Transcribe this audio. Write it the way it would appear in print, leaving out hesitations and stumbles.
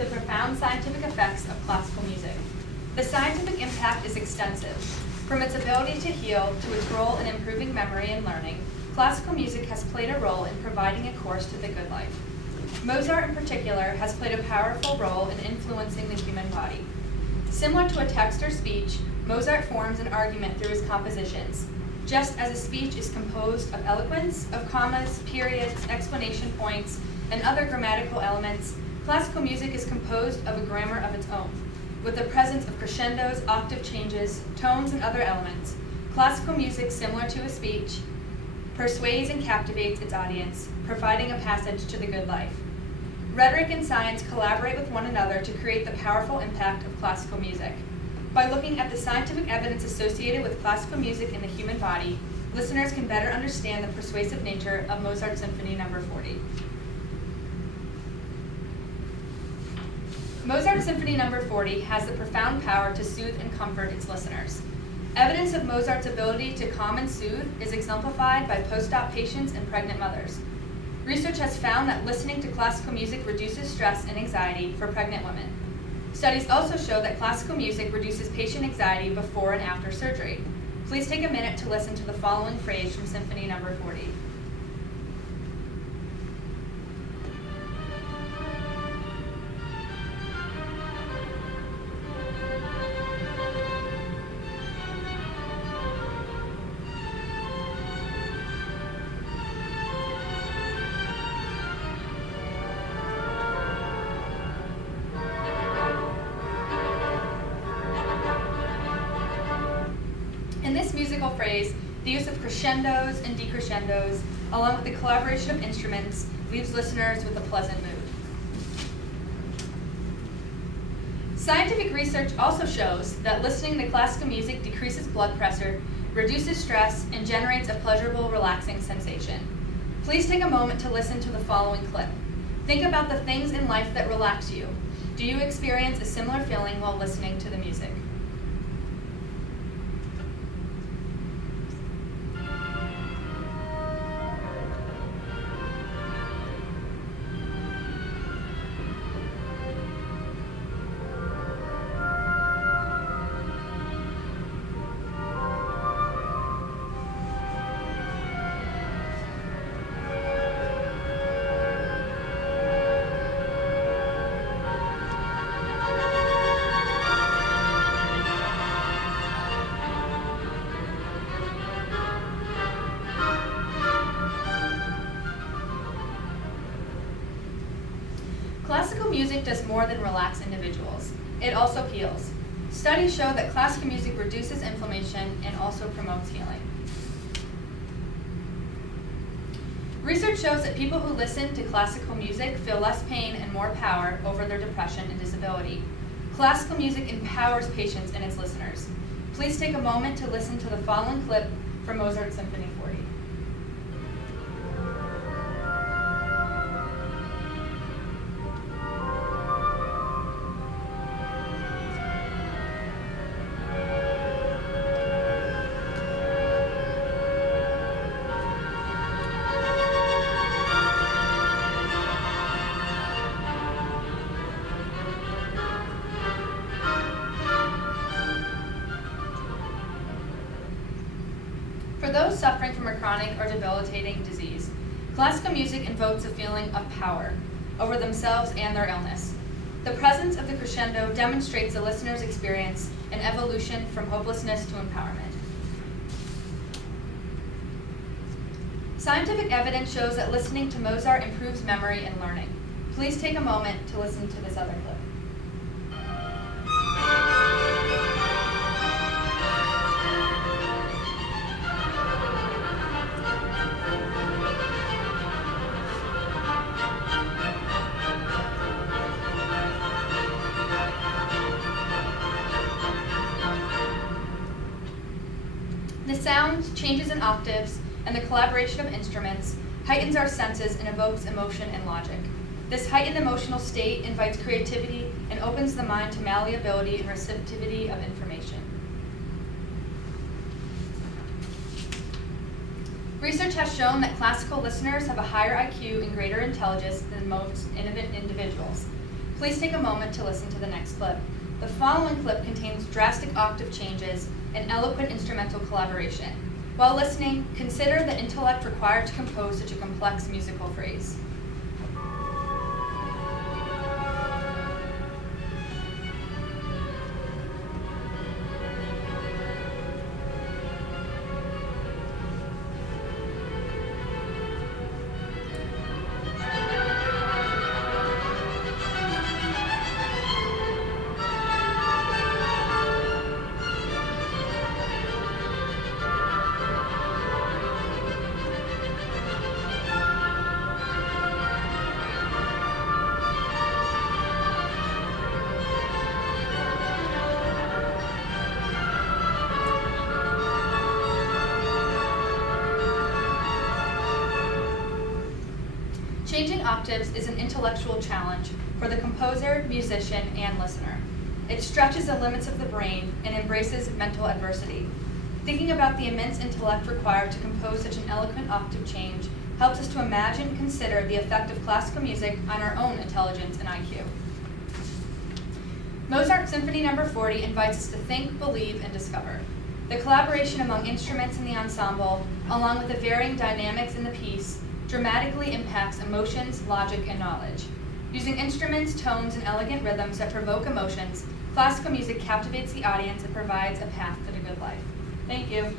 the profound scientific effects of classical music. The scientific impact is extensive. From its ability to heal to its role in improving memory and learning, classical music has played a role in providing a course to the good life. Mozart in particular has played a powerful role in influencing the human body. Similar to a text or speech, Mozart forms an argument through his compositions. Just as a speech is composed of eloquence, of commas, periods, explanation points, and other grammatical elements, classical music is composed of a grammar of its own, with the presence of crescendos, octave changes, tones, and other elements. Classical music, similar to a speech, persuades and captivates its audience, providing a passage to the good life. Rhetoric and science collaborate with one another to create the powerful impact of classical music. By looking at the scientific evidence associated with classical music in the human body, listeners can better understand the persuasive nature of Mozart's Symphony No. 40. Mozart's Symphony No. 40 has the profound power to soothe and comfort its listeners. Evidence of Mozart's ability to calm and soothe is exemplified by post-op patients and pregnant mothers. Research has found that listening to classical music reduces stress and anxiety for pregnant women. Studies also show that classical music reduces patient anxiety before and after surgery. Please take a minute to listen to the following phrase from Symphony No. 40. In this musical phrase, the use of crescendos and decrescendos, along with the collaboration of instruments, leaves listeners with a pleasant mood. Scientific research also shows that listening to classical music decreases blood pressure, reduces stress, and generates a pleasurable, relaxing sensation. Please take a moment to listen to the following clip. Think about the things in life that relax you. Do you experience a similar feeling while listening to the music? Classical music does more than relax individuals. It also heals. Studies show that classical music reduces inflammation and also promotes healing. Research shows that people who listen to classical music feel less pain and more power over their depression and disability. Classical music empowers patients and its listeners. Please take a moment to listen to the following clip from Mozart's Symphony 40. For those suffering from a chronic or debilitating disease, classical music invokes a feeling of power over themselves and their illness. The presence of the crescendo demonstrates the listener's experience an evolution from hopelessness to empowerment. Scientific evidence shows that listening to Mozart improves memory and learning. Please take a moment to listen to this other clip. The sound changes in octaves, and the collaboration of instruments heightens our senses and evokes emotion and logic. This heightened emotional state invites creativity and opens the mind to malleability and receptivity of information. Research has shown that classical listeners have a higher IQ and greater intelligence than most individuals. Please take a moment to listen to the next clip. The following clip contains drastic octave changes and eloquent instrumental collaboration. While listening, consider the intellect required to compose such a complex musical phrase. Changing octaves is an intellectual challenge for the composer, musician, and listener. It stretches the limits of the brain and embraces mental adversity. Thinking about the immense intellect required to compose such an eloquent octave change helps us to imagine and consider the effect of classical music on our own intelligence and IQ. Mozart Symphony No. 40 invites us to think, believe, and discover. The collaboration among instruments in the ensemble, along with the varying dynamics in the piece, dramatically impacts emotions, logic, and knowledge. Using instruments, tones, and elegant rhythms that provoke emotions, classical music captivates the audience and provides a path to the good life. Thank you.